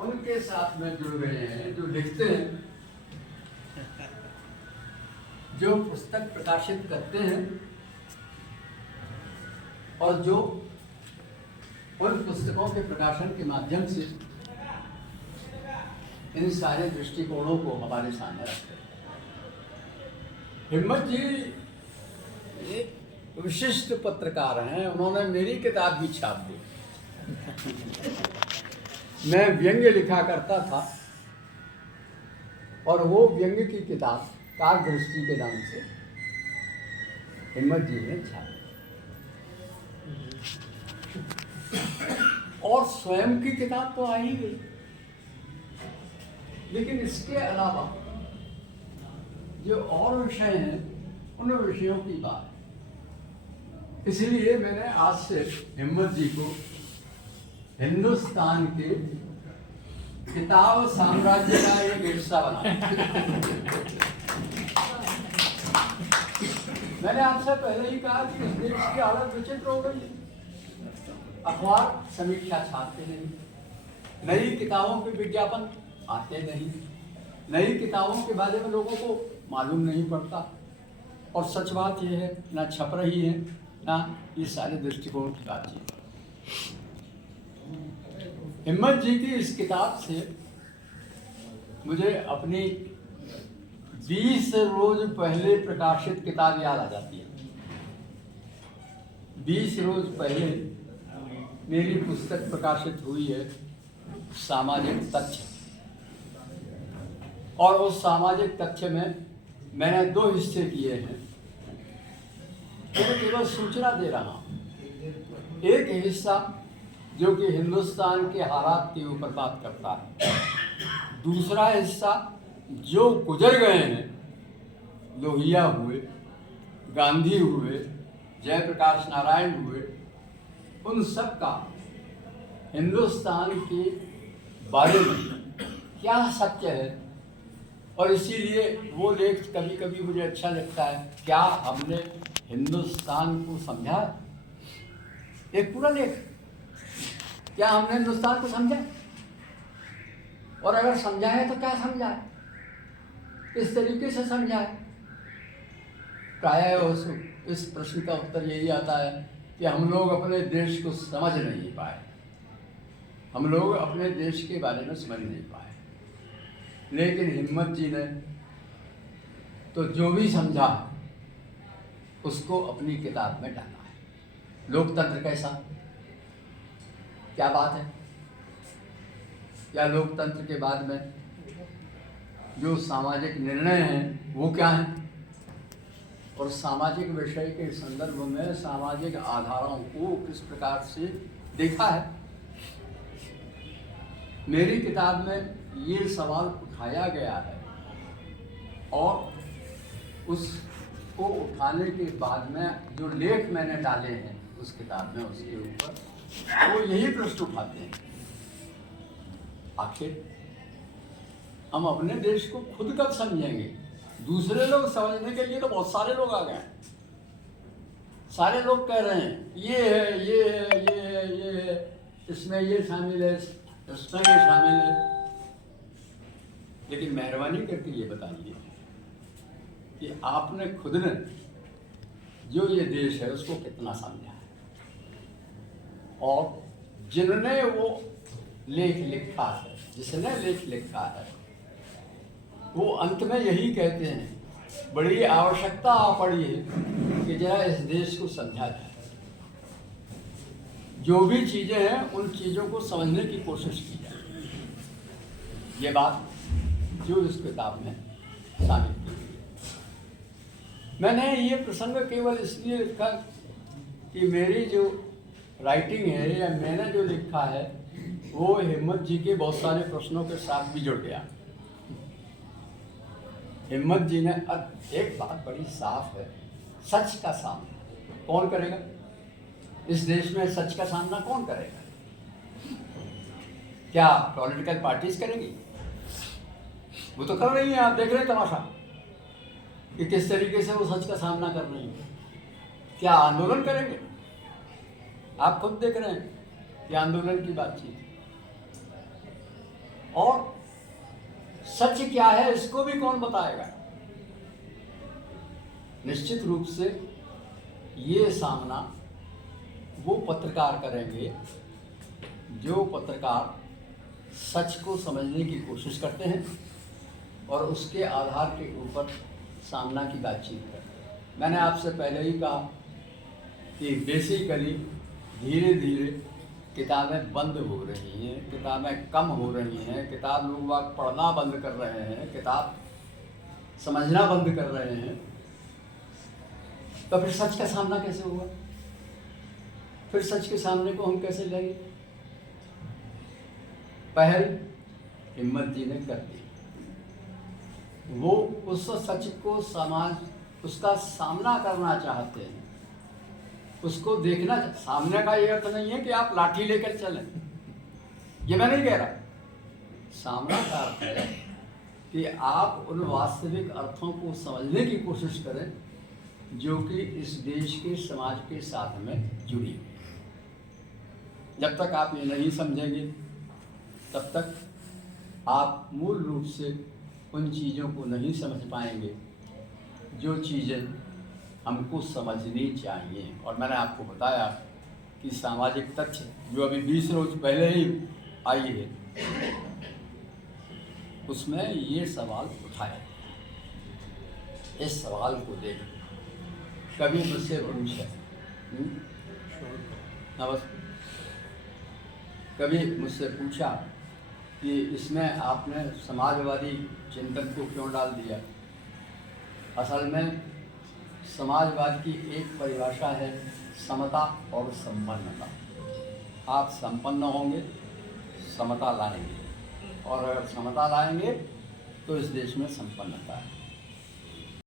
उनके साथ में जुड़ गए हैं, जो लिखते हैं, जो पुस्तक प्रकाशित करते हैं और जो उन पुस्तकों के प्रकाशन के माध्यम से इन सारे दृष्टिकोणों को हमारे सामने रखते हैं। हिम्मत जी एक विशिष्ट पत्रकार हैं, उन्होंने मेरी किताब भी छाप दी। मैं व्यंग्य लिखा करता था और वो व्यंग्य की किताब काक दृष्टि के नाम से हिम्मत जी ने छापी और स्वयं की किताब तो आ ही गई, लेकिन इसके अलावा जो और विषय हैं उन विषयों की बात, इसलिए मैंने आज से हिम्मत जी को हिंदुस्तान के किताब साम्राज्य का एक हिस्सा बनाया। मैंने आपसे पहले ही कहा कि इस देश की हालत विचित्र हो गई है। अखबार समीक्षा छापते नहीं, नई किताबों के विज्ञापन आते नहीं, नई किताबों के बारे में लोगों को मालूम नहीं पड़ता, और सच बात यह है ना छप रही है ना ये सारे दृष्टिकोण की बातचीत। हिम्मत जी की इस किताब से मुझे अपनी 20 रोज पहले प्रकाशित किताब याद आ जाती है। 20 रोज पहले मेरी पुस्तक प्रकाशित हुई है सामाजिक तथ्य, और उस सामाजिक तथ्य में मैंने 2 हिस्से किए हैं। मैं केवल सूचना दे रहा हूँ। एक हिस्सा जो कि हिंदुस्तान के हालात के ऊपर बात करता है, दूसरा हिस्सा जो गुजर गए हैं, लोहिया हुए, गांधी हुए, जयप्रकाश नारायण हुए, उन सब का हिंदुस्तान के बारे में क्या सत्य है, और इसीलिए वो लेख कभी कभी मुझे अच्छा लगता है। क्या हमने हिंदुस्तान को समझा? एक पूरा लेख, क्या हमने हिंदुस्तान को समझा? और अगर समझा है तो क्या समझा है, किस तरीके से समझा है? प्रायः इस प्रश्न का उत्तर यही आता है कि हम लोग अपने देश को समझ नहीं पाए, हम लोग अपने देश के बारे में समझ नहीं पाए। लेकिन हिम्मत जी ने तो जो भी समझा उसको अपनी किताब में डाला है। लोकतंत्र कैसा, क्या बात है? क्या लोकतंत्र के बाद में जो सामाजिक निर्णय हैं वो क्या हैं, और सामाजिक विषय के संदर्भ में सामाजिक आधारों को किस प्रकार से देखा है। मेरी किताब में ये सवाल उठाया गया है, और उसको उठाने के बाद में जो लेख मैंने डाले हैं उस किताब में, उसके ऊपर वो यही प्रश्न उठाते हैं, आखिर हम अपने देश को खुद कब समझेंगे? दूसरे लोग समझने के लिए तो बहुत सारे लोग आ गए हैं, सारे लोग कह रहे हैं ये है, ये है, ये है, ये है, इसमें ये शामिल है, इसमें ये शामिल है। लेकिन मेहरबानी करके ये बताइए कि आपने खुद ने जो ये देश है उसको कितना समझा है, और जिन्होंने वो लेख लिखा है, जिसने लेख लिखा है, वो अंत में यही कहते हैं, बड़ी आवश्यकता आ पड़ी है कि जरा इस देश को समझा जाए। जो भी चीज़ें हैं उन चीज़ों को समझने की कोशिश की जाए। ये बात जो इस किताब में शामिल की गई है। मैंने ये प्रसंग केवल इसलिए लिखा कि मेरी जो राइटिंग है या मैंने जो लिखा है वो हिम्मत जी के बहुत सारे प्रश्नों के साथ भी जुड़ गया। हिम्मत जी ने, एक बात बड़ी साफ है, सच का सामना कौन करेगा? इस देश में सच का सामना कौन करेगा? क्या पॉलिटिकल पार्टीज करेंगी? वो तो कर रही हैं, आप देख रहे हैं तमाशा कि किस तरीके से वो सच का सामना कर रही हैं। क्या आंदोलन करेंगे? आप खुद देख रहे हैं कि आंदोलन की बातचीत। और सच क्या है इसको भी कौन बताएगा? निश्चित रूप से ये सामना वो पत्रकार करेंगे जो पत्रकार सच को समझने की कोशिश करते हैं और उसके आधार के ऊपर सामना की बातचीत करते हैं। मैंने आपसे पहले ही कहा कि बेसिकली धीरे धीरे किताबें बंद हो रही हैं, किताबें कम हो रही हैं, किताब लोग वाग पढ़ना बंद कर रहे हैं, किताब समझना बंद कर रहे हैं। तो फिर सच का सामना कैसे होगा? फिर सच के सामने को हम कैसे लेंगे? पहल हिम्मत जी ने कर दी। वो उस सच को समाज उसका सामना करना चाहते हैं, उसको देखना। सामने का ये अर्थ नहीं है कि आप लाठी लेकर चलें, ये मैं नहीं कह रहा। सामना का अर्थ है कि आप उन वास्तविक अर्थों को समझने की कोशिश करें जो कि इस देश के समाज के साथ में जुड़ी हुई। जब तक आप ये नहीं समझेंगे तब तक आप मूल रूप से उन चीज़ों को नहीं समझ पाएंगे जो चीज़ें हमको समझनी चाहिए। और मैंने आपको बताया कि सामाजिक तथ्य जो अभी 20 रोज पहले ही आई है, उसमें ये सवाल उठाया। इस सवाल को देख कभी मुझसे पूछा, कभी मुझसे पूछा कि इसमें आपने समाजवादी चिंतन को क्यों डाल दिया? असल में समाजवाद की एक परिभाषा है समता और संपन्नता। आप संपन्न होंगे, समता लाएंगे, और अगर समता लाएंगे तो इस देश में संपन्नता है।